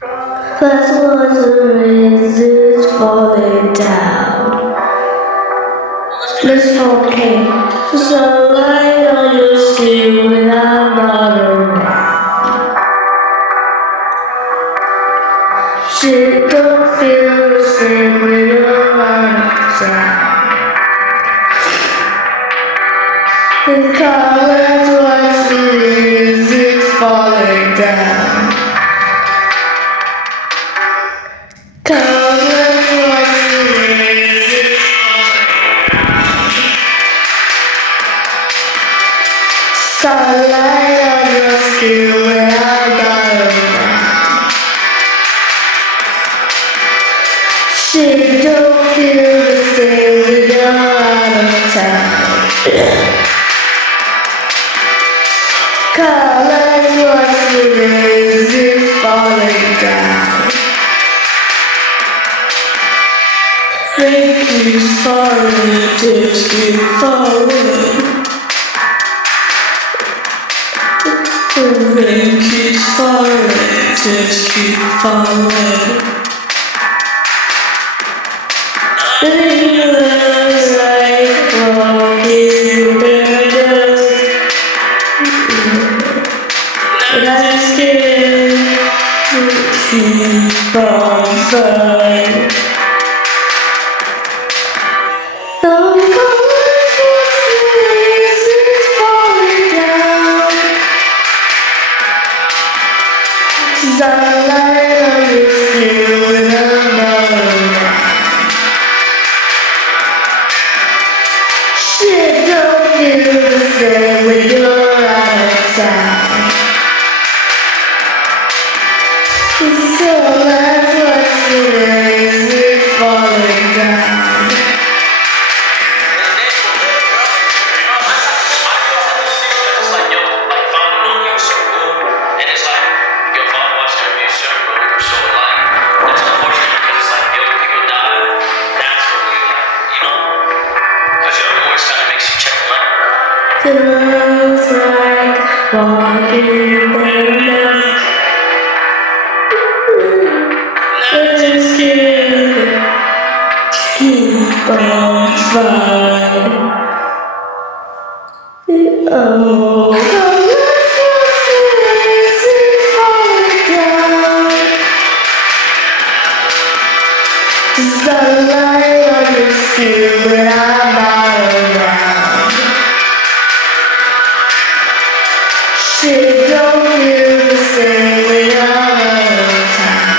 Glass water is falling down. This fall came. Sunlight on your skin when I'm not around. Shit don't feel the same when you're outside. The colors what it is, it's falling down. Colors what it is, it's sunlight on your skin when I'm not around. Shit don't feel the same when you're out of town. Colors what it is, it's falling down. Rain keeps falling, tears keep falling. Rain keeps falling, tears keep falling. Dreamers like walking burdens, and I still keep on flying. The colors is falling down. Sunlight on your skin when I'm not around. Shit don't feel the same when you're out of town. So that's what it is, it's falling down. It looks like walking burdens. Let's keep on flying. Oh, sunlight on your skin when I'm not around. Shit don't feel the same when I'm out of town.